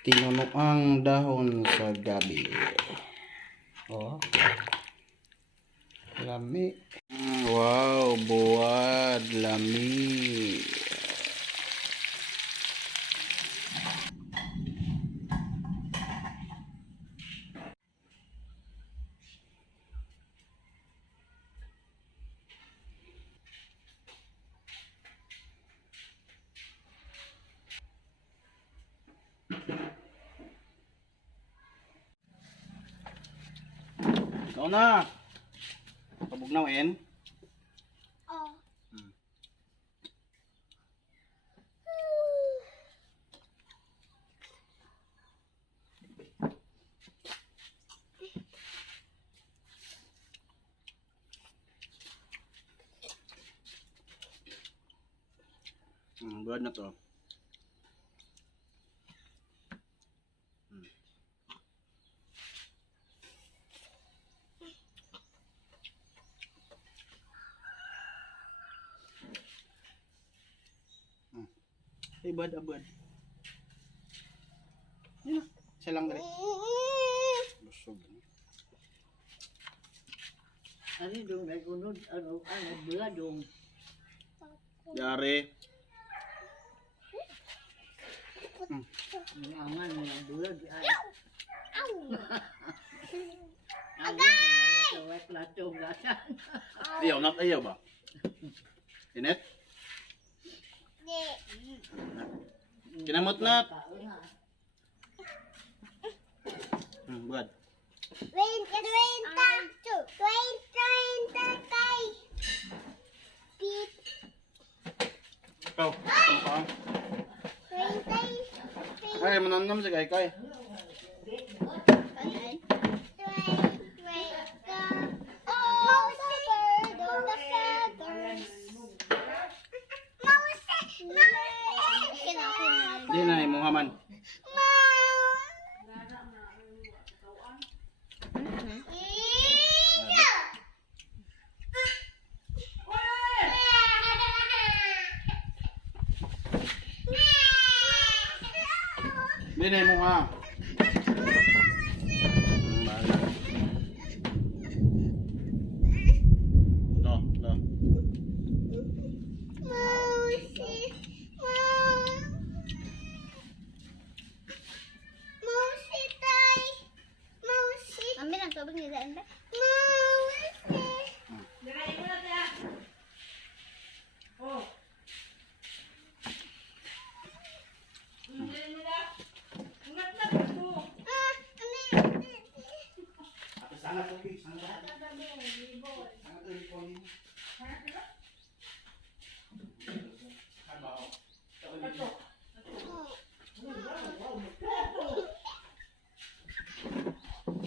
Tinunuang dahon sa gabi. Oh. Lami. Wow, buwad, lami. Ikaw na. Pabugnawin. Oh. Buwad na to. Ay, buwad, buwad. Yan na. Isa lang rin. Busog. Ano dong nagunod, ano, bula dong. Yari. Ang angan ng bula di ay. Agay! Ano sa wet latong gasan. Ayaw, not ayaw ba? Inet? Di. Kinamot na. Buwad. Wait, kay. Pit. Ikaw. Ano ka? Ay, mananam si Kai. Di na, Muhammad. Di na, Muhammad.